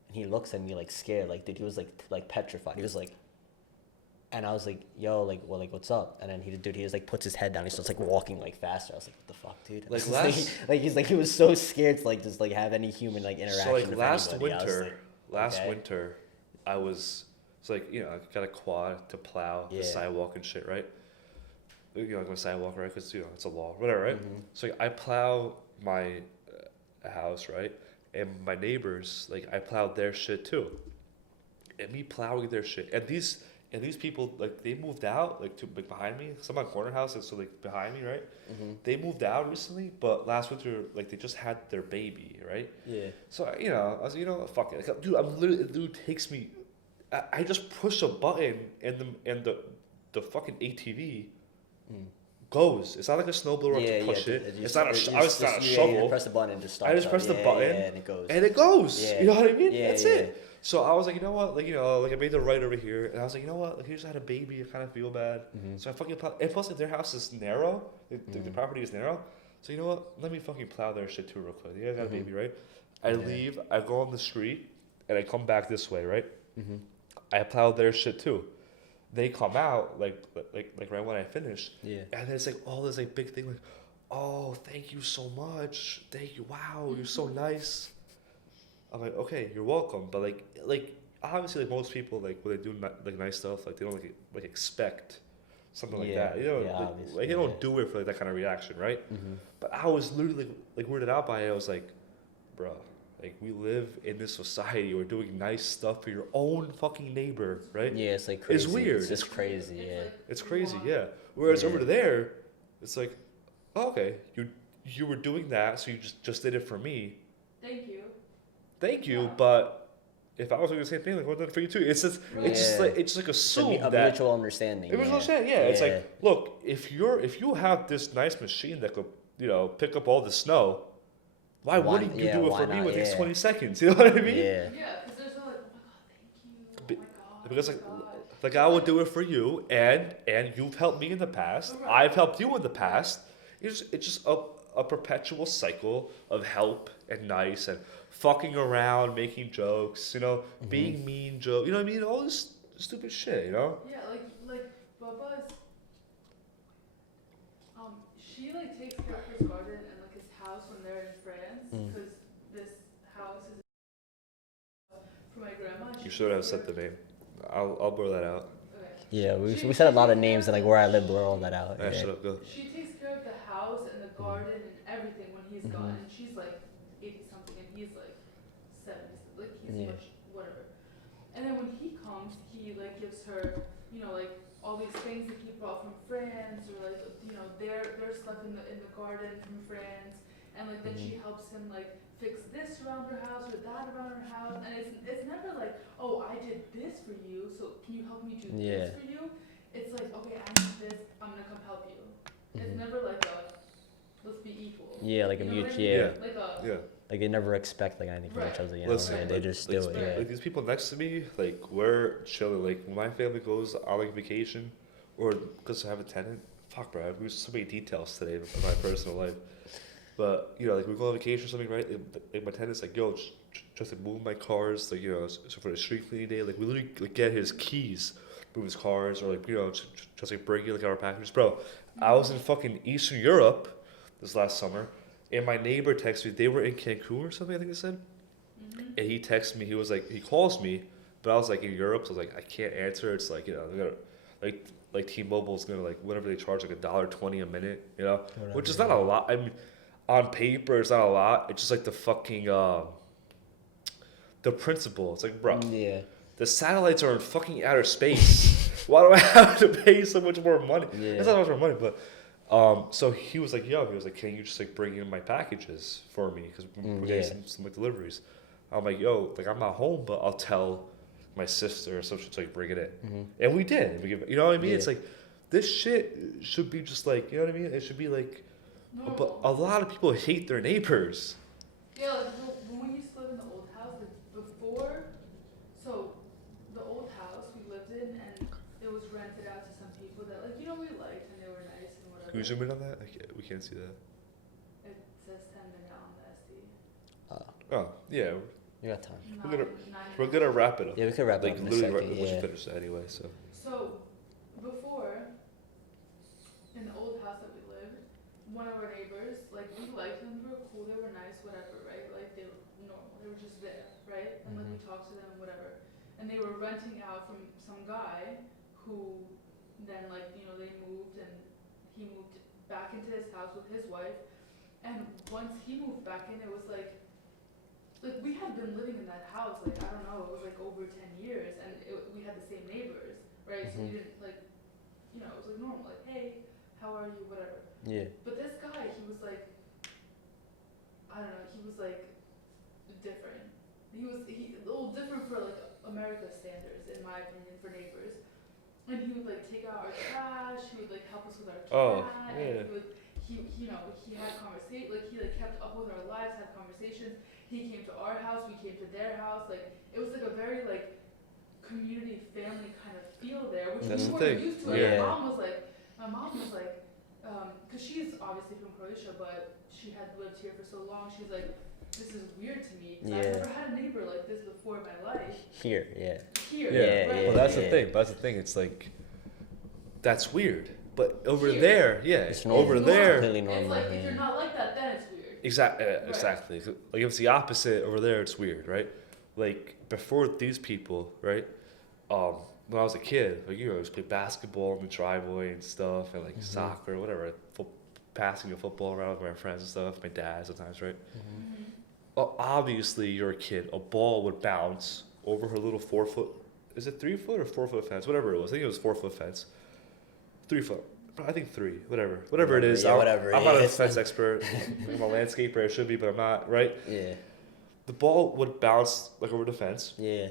and he looks at me like scared, like dude, he was like petrified. He was like, and I was like, "Yo, like well, like what's up?" And then he just like puts his head down. He starts like walking like faster. I was like, "What the fuck, dude?" Like like he was so scared to like just like have any human like interaction. So like with last anybody. I was winter, like, okay. winter, I was it's like I got a quad to plow the Yeah. sidewalk and shit, right? Like my sidewalk, right? Because it's a law, whatever, right? Mhm. So like, I plow my house, right? And my neighbors, like I plowed their shit too. And me plowing their shit, and these people like they moved out like to like behind me. Some on corner houses, so like behind me, right? Mhm. They moved out recently, but last winter like they just had their baby, right? Yeah. So I was like, fuck it, like, dude. It literally takes me. I just push a button and the fucking ATV Mm. goes. It's not like a snowblower Yeah, to push yeah, it. just- It's not a. just- I was not a just- yeah, shovel. You press the button and just start. I just press the button, and it goes. and it goes. Yeah. You know what I mean? Yeah, That's yeah. it. So I was like, you know what, like like I made the right over here, and I was like, you know what, like he just had a baby, I kind of feel bad. Mhm. So I fucking plow. And plus, like, their house is narrow. The Mhm. property is narrow. So you know what? Let me fucking plow their shit too real quick. Yeah, I got a Mhm. baby, right? I Yeah. leave. I go on the street, and I come back this way, right? Mhm. I plow their shit too. They come out like right when I finish, Yeah. and then it's like all this like big thing like, oh, thank you so much, thank you, wow, you're so nice. I'm like, okay, you're welcome, but like obviously like most people like when they do like nice stuff like they don't like expect something like Yeah, that. yeah, Like obviously, you don't yeah. do it for like that kind of reaction, right? Mhm. But I was literally like weirded out by it. I was like, bro, like we live in this society. We're doing nice stuff for your own fucking neighbor, right? Yeah, it's like crazy. It's weird. It's just crazy. It's Yeah. like, It's we crazy, want- yeah. Whereas Yeah. over there, it's like, oh, okay, you were doing that, so you just did it for me. Thank you. Thank you, Yeah. but if I was doing the same thing, like, what done it for you too? It's just Yeah. it's like It's a, assume a that. mutual understanding. It was yeah. no shit, yeah. It's like, look, if you have this nice machine that could, pick up all the snow, why Why- wouldn't you yeah, do it why for me not? when it takes Yeah. 20 seconds? You know what I mean? Yeah. Yeah, because there's no like, oh my god, thank Be- you. Oh my god. Because oh like, my god. like I would do it for you, and you've helped me in the past. Correct. I've helped you in the past. It's just a perpetual cycle of help and nice and fucking around, making jokes, being mean joke. You know what I mean? All this stupid shit. Yeah, like Bubba's. She like takes care of his garden and like his house when they're in France Mm. because this house is for my grandma. and she You should have takes said the care name. I'll blur that out. of- Okay. Yeah, we said a lot of names and like where I live, blur all that out. Yeah, Yeah. shut up. Go. She takes care of the house and the garden and everything when he's gone. Mhm. And she's like 80 something and he's like 70. Like he's Yeah. much whatever. And then when he comes, he like gives her, like all these things that he brought from France or like their stuff in the garden from France. And like then she helps him like fix this around her house or that around her house. And it's never like, oh, I did this for you, so can you help me do Yeah. this for you? It's like, okay, I need this, I'm gonna come help you. It's Mhm. never like a let's be equal. Yeah, like a You know what I mutual. mean? Yeah. Like a Yeah. Like they never expect like anything from each Right. other. You know, Listen, and they like- just like, do it. Yeah. Like these people next to me, like we're chilling. Like when my family goes on like vacation, or because I have a tenant. Fuck, bro. There's so many details today of my personal life. But like we go on vacation or something, right? Like my tenant's like, yo, just like move my cars, like so for the street cleaning day, like we literally like get his keys, move his cars, or like just like bring like our packages, bro. I was in fucking Eastern Europe this last summer, and my neighbor texted me. They were in Cancun or something, I think they said. Mhm. And he texts me. He was like, he calls me, but I was like in Europe, so I was like, I can't answer. It's like they gotta like T-Mobile's gonna like whatever they charge like $1.20 a minute, which is not a lot. I mean, on paper it's not a lot. It's just like the fucking the principle. It's like, bro, Yeah. the satellites are in fucking outer space. Why do I have to pay so much more money? Yeah. It's not much more money, but so he was like, can you just like bring in my packages for me because we're getting yeah. some like deliveries. I'm like, yo, like I'm not home, but I'll tell my sister or something to like bring it in, Mhm. and we did. We give, you know what I mean? Yeah. It's like this shit should be just like, you know what I mean? It should be like, but Normal. a lot of people hate their neighbors. Yeah, like when we used to live in the old house, like before, so Can we zoom in on that? We can't see that. It says 10-minute on the SD. Oh, yeah. You got time. We're gonna wrap it up. Yeah, we could wrap it Like, up in a literally, second. we should Yeah. finish that anyway, so. So, before, in the old house that we lived, one of our neighbors, like, we liked them, they were cool, they were nice, whatever, right? Like, they were normal, they were just there, right? And like, we talked to them, whatever. And they were renting out from some guy who then, like, you know, they moved and he moved back into his house with his wife. And once he moved back in, it was like we had been living in that house, like, I don't know, it was like over 10 years, and we had the same neighbors, right? So we didn't, like, you know, it was like normal, like, hey, how are you, whatever. Yeah. But this guy, he was like, I don't know, he was like different. He a little different for like America's standards, in my opinion, for neighbors. And he would like take out our trash, he would like help us with our cat, and he you know, he had conversation, like he like kept up with our lives, had conversations. He came to our house, we came to their house, like it was like a very like community family kind of feel there, which That's we the weren't thing. used to. Yeah. My mom was like, because she's obviously from Croatia, but she had lived here for so long, she's like, this is weird to me, 'cause I've never had a neighbor like this before in my life. Here, yeah. Here, Yeah. right? Well, that's the Yeah. thing. That's the thing. It's like, that's weird. But over Here. there, It's normal. over It's there, Completely It's normal. like, if yeah. you're not like that, then it's weird. exactly. Like if it's the opposite over there, it's weird, right? Like before these people, right? When I was a kid, like I used to play basketball in the driveway and stuff, and like soccer, whatever, passing a football around with my friends and stuff. My dad sometimes, right? Obviously, you're a kid. A ball would bounce over her little 4 foot. Is it 3 foot or 4 foot fence? Whatever it was. I think it was 4 foot fence. 3 foot. I think 3. Whatever it is. Yeah, whatever. I'm Yeah, not a it's fence expert. I'm a landscaper. I should be, but I'm not. Right. Yeah. The ball would bounce like over the fence. Yeah.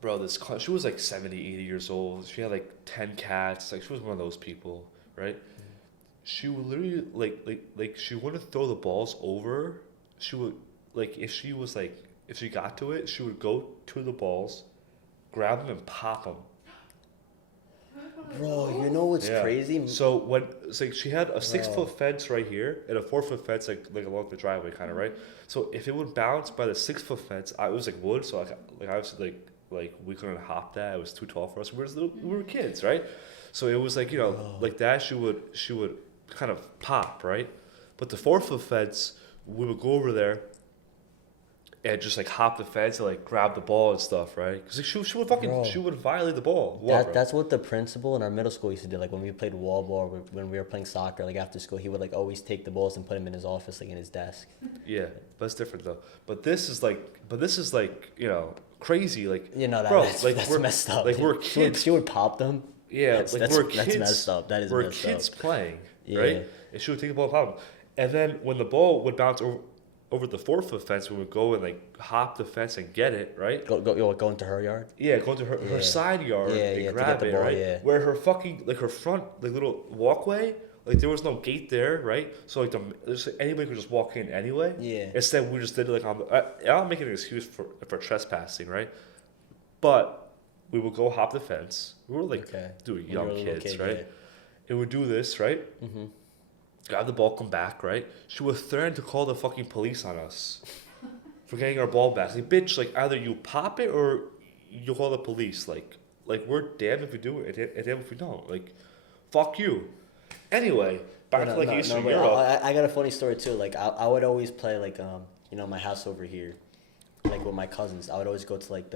Bro, she was like 70, 80 years old. She had like 10 cats. Like she was one of those people, right? She would literally like she wouldn't throw the balls over. She would like if she got to it, she would go to the balls, grab them and pop them. Bro, you know what's crazy? So when it's like she had a 6 foot fence right here and a 4 foot fence like along the driveway kind of, right? So if it would bounce by the 6 foot fence, it was like wood, so like I was like we couldn't hop that. It was too tall for us. We were kids, right? So it was like, you know, like that she would kind of pop, right? But the 4 foot fence, we would go over there and just like hop the fence and like grab the ball and stuff, right? Because like, she would fucking she would violate the ball. That's what the principal in our middle school used to do. Like when we played wall ball, when we were playing soccer, like after school, he would like always take the balls and put them in his office, like in his desk. Yeah, that's different though. But this is like you know, crazy. Like You know, that's we're messed up. Like we're kids. She would pop them. Yeah, we're kids. That's messed up. That is we're messed kids up. playing, Yeah. right? And she would take the ball and pop them. And then when the ball would bounce over the 4 foot fence, we would go and like hop the fence and get it, right? Go into her yard. Yeah, go to her side yard and grab to get the it, ball, right? yeah. Where her fucking like her front like little walkway, like there was no gate there, right? So like anybody could just walk in anyway. Yeah. Instead, we just did it like on the. I'm making an excuse for trespassing, right? But we would go hop the fence. We were like young kids, right? Yeah. And we'd do this, right? Mm-hmm. Grab the ball, come back, right? She would threaten to call the fucking police on us for getting our ball back. Like, bitch, like either you pop it or you call the police. Like we're damned if we do it and damned if we don't. Like, fuck you. Anyway, back to Eastern Europe. I got a funny story too. Like I would always play like you know, my house over here, like with my cousins. I would always go to like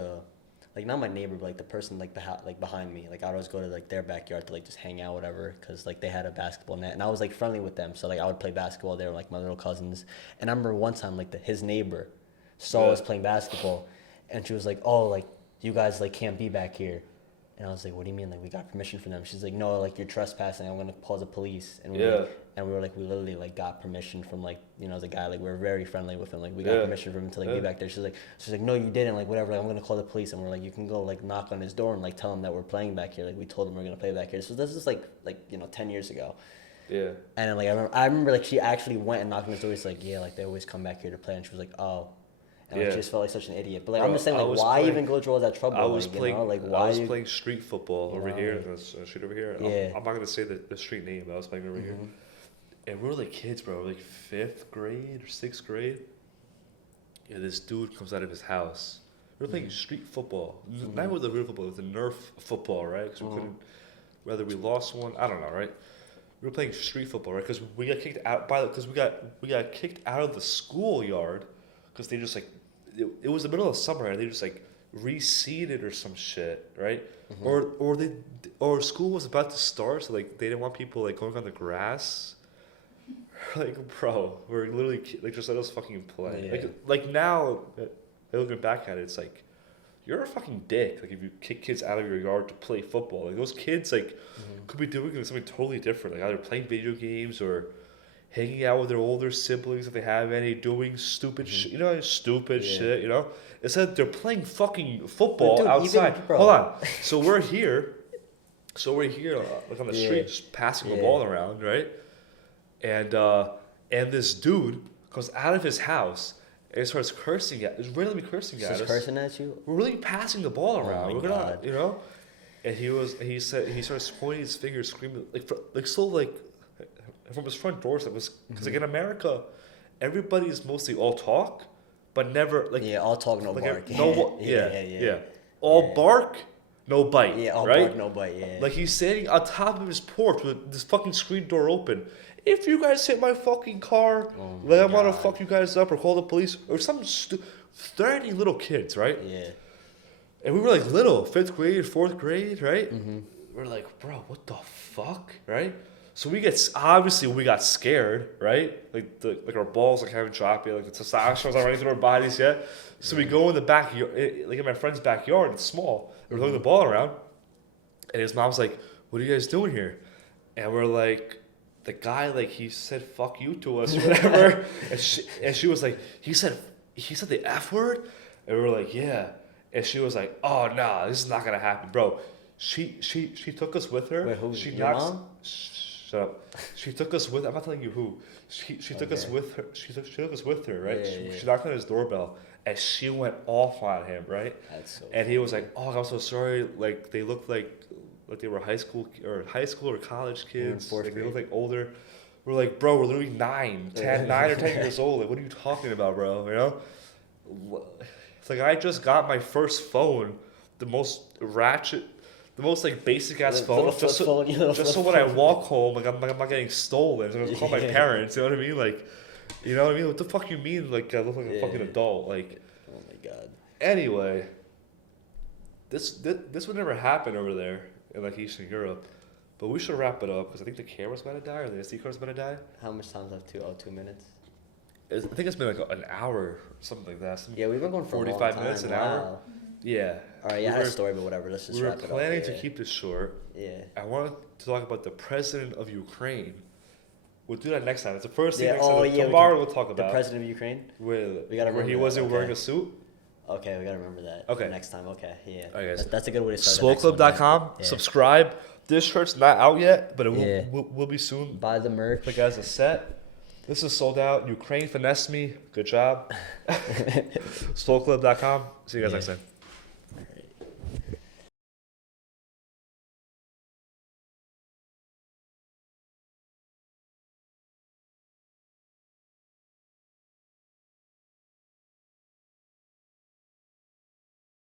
like not my neighbor, but like the person like behind me. Like I would always go to like their backyard to like just hang out, whatever, because like they had a basketball net, and I was like friendly with them. So like I would play basketball there with like my little cousins. And I remember one time like his neighbor saw us playing basketball, and she was like, "Oh, like you guys like can't be back here." And I was like, "What do you mean? Like we got permission from them?" She's like, "No, like you're trespassing. I'm gonna call the police." And we were like, we literally like got permission from like, you know, the guy. Like we were very friendly with him. Like we got permission from him to like be back there. She's like, "No, you didn't. Like whatever. Like, I'm gonna call the police." And we're like, "You can go like knock on his door and like tell him that we're playing back here. Like we told him we're gonna play back here." So this is like you know 10 years ago. Yeah. And then like I remember like she actually went and knocked on his door. She's like, "Yeah, like they always come back here to play." And she was like, "Oh." And I Yeah. just felt like such an idiot. But like Bro, I'm just saying, I like was why playing- even go through all that trouble? I was like, playing. you know, like I why? was playing street football you over know, here. like- There's a street over here. Yeah. I'm not gonna say the street name, but I was playing over here. Mhm. And we were like kids, bro. We were like 5th grade or 6th grade. Yeah, this dude comes out of his house. We were playing Mhm. street football. Mhm. Not with the real football, it was the Nerf football, right? Because we Mhm. couldn't, whether we lost one, I don't know, right? We were playing street football, right? Because we got kicked out because we got kicked out of the schoolyard because they just like it was the middle of summer and they just like reseeded or some shit, right? Mhm. Or school was about to start, so like they didn't want people like going on the grass. Like, bro, we're literally like just let us fucking play. Yeah. Like now, looking back at it, it's like you're a fucking dick. Like if you kick kids out of your yard to play football, like those kids like Mhm. could be doing something totally different, like either playing video games or hanging out with their older siblings if they have any, doing stupid Mhm. shit, you know, stupid Yeah. shit, you know. Instead, they're playing fucking football dude, even- outside. bro. Hold on. So we're here, like on the Yeah. street, just passing the Yeah. ball around, right? And this dude comes out of his house and starts cursing at, is randomly cursing at Just us. cursing at you. We're really passing the ball Oh around. my We're not, God. you know. And he starts pointing his finger, screaming like from his front doors. It was because like in America, everybody is mostly all talk, but never like Yeah, all talk, no like bark. yeah. All Yeah. bark, no bite. Yeah, all right? bark, no bite. Yeah. Like he's standing on top of his porch with this fucking screen door open. If you guys hit my fucking car, Oh like my I'm gonna God. fuck you guys up or call the police or some threatening little kids, right? Yeah. And we were like little, 5th grade, 4th grade, right? Mm-hmm. We're like, bro, what the fuck, right? So obviously we got scared, right? Like our balls like haven't dropped yet, like the testosterone's not running through our bodies yet. So we go in the backyard, like in my friend's backyard. It's small. We're throwing the ball around, and his mom's like, "What are you guys doing here?" And we're like, "The guy like he said fuck you to us, or whatever." and she was like, "He said the F word," and we were like, "Yeah." And she was like, "Oh nah, this is not gonna happen, bro." She took us with her. Wait, who? She Your knocks. mom? Shut up. She took us with. I'm not telling you who. She took us Okay. with her. She took us with her, right? Yeah, yeah. She knocked on his doorbell, and she went off on him, right? That's so. And he was like, "Oh, I'm so sorry. Like they looked like they were high school or college kids. fourth Like they looked grade. like older." We're like, "Bro, we're literally 9 or 10 years old. Like, what are you talking about, bro? You know?" It's like I just got my first phone, the most ratchet, the most like basic ass The phone, little just flip so, phone, you know, just so flip when I phone. walk home, like I'm not getting stolen. So I'm gonna call my Yeah. parents. You know what I mean? Like, you know what I mean? What the fuck you mean? Like I look like a Yeah. fucking adult? Like, Oh my God. anyway, this would never happen over there in like Eastern Europe. But we should wrap it up because I think the camera's about to die or the SD card's about to die. How much time's left? 2 minutes. I think it's been like an hour or something like that. Yeah, we've been going for 45 a long time. minutes, an wow. hour? Yeah. All right, yeah, I had a story, but whatever. Let's just We were wrap it up. planning to Yeah. keep this short. Yeah. I wanted to talk about the president of Ukraine. We'll do that next time. It's the first thing Yeah, next oh, time. yeah, we Tomorrow can- we'll talk The about president of Ukraine. with We gotta where he remember wasn't that, wearing okay. a suit. Okay, we gotta remember that. Okay. Next time. Okay. Yeah. All right, guys. That's a good way to start. the next one, SWOLclub.com. yeah. Subscribe. This shirt's not out yet, but it Yeah. will be soon. Buy the merch. Like as a set. This is sold out. Ukraine finessed me. Good job. SWOLclub.com. See you guys Yeah. next time.